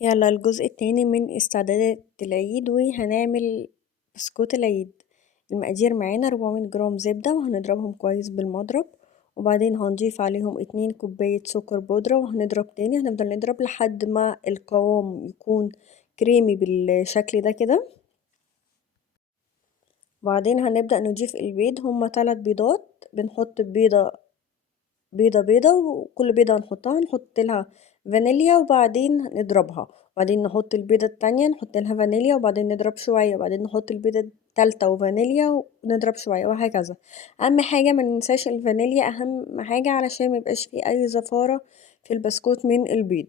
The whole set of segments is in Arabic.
يلا الجزء التاني من استعدادات العيد وهنعمل بسكوت العيد. المقادير معانا 400 جرام زبدة وهنضربهم كويس بالمضرب، وبعدين هنضيف عليهم 2 كوباية سكر بودرة وهنضرب تاني، هنفضل نضرب لحد ما القوام يكون كريمي بالشكل ده كده. وبعدين هنبدأ نضيف البيض، هما 3 بيضات، بنحط بيضة وكل بيضة هنحطها نحط لها فانيليا وبعدين نضربها، وبعدين نحط البيضة التانية نحط لها فانيليا وبعدين نضرب شوية وبعدين نحط البيضة التالتة وفانيليا ونضرب شوية وهكذا. أهم حاجة مننساش الفانيليا، أهم حاجة علشان ميبقاش فيه أي زفارة في البسكوت من البيض.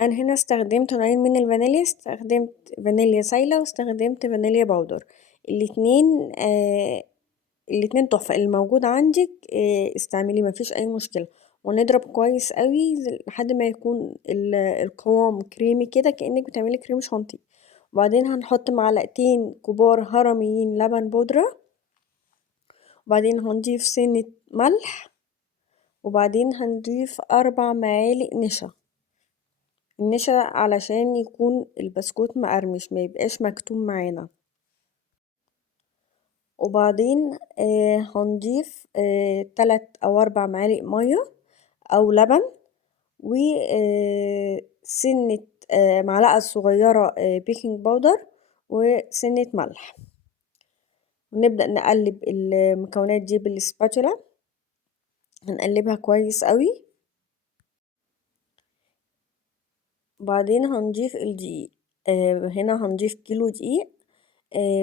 أنا هنا استخدمت نوعين من الفانيليا، استخدمت فانيليا سايلة واستخدمت فانيليا باودر، الاتنين الاتنين تحفة، اللي موجود عندك استعمليه مفيش أي مشكلة، ونضرب كويس اوي لحد ما يكون القوام كريمي كده كأنك بتعملي كريم شانتيه، وبعدين هنحط معلقتين كبار هرميين لبن بودرة، وبعدين هنضيف سنة ملح، وبعدين هنضيف 4 معالق نشا، النشا علشان يكون البسكوت مقرمش ميبقاش مكتوم معانا، وبعدين هنضيف 3 أو 4 معالق مية أو لبن و سنة معلقة صغيرة بيكنج باودر وسنة ملح، ونبدأ نقلب المكونات دي بالسباتولا، هنقلبها كويس اوي، وبعدين هنضيف الدقيق، هنا هنضيف كيلو دقيق،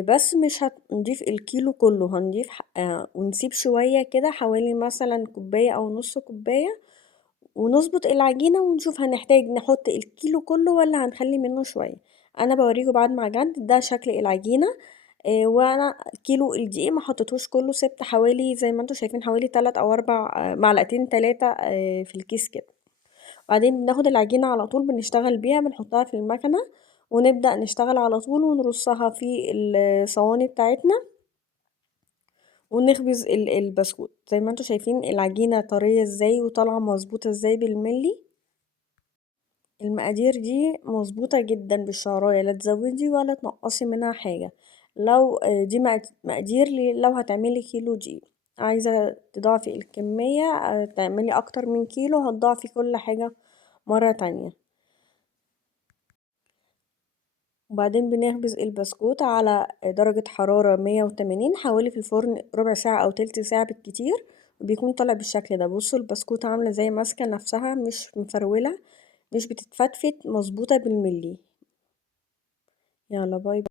بس مش هنضيف الكيلو كله، هنضيف ونسيب شوية كده حوالي مثلا كوباية أو نص كوباية، ونظبط العجينة ونشوف هنحتاج نحط الكيلو كله ولا هنخلي منه شوية. أنا بوريكوا بعد ما عجنت ده شكل العجينة، وأنا كيلو الدقيق محطتهوش كله، سبت حوالي زي ما انتوا شايفين حوالي 3 أو 4 معلقتين 3 في الكيس كده، بعدين بناخد العجينة على طول بنشتغل بيها، بنحطها في المكنة ونبدأ نشتغل على طول ونرصها في الصواني بتاعتنا ونخبز البسكوت، زي ما انتوا شايفين العجينة طرية ازاي وطالعة مظبوطة ازاي بالملي. المقادير دي مظبوطة جدا بالشعراية، لا تزودي ولا تنقصي منها حاجة، لو دي مقادير لو هتعملي كيلو دقيق، عايزة تضاعفي الكمية تعملي أكتر من كيلو هتضاعفي كل حاجة مرة تانية، وبعدين بنخبز البسكوت على درجة حرارة 180 حوالي في الفرن ربع ساعة أو تلت ساعة بالكتير، وبيكون طالع بالشكل ده. بصوا البسكوتة عاملة زي ماسكة نفسها مش مفرولة مش بتتفتفت، مظبوطة بالملي. يلا باي باي.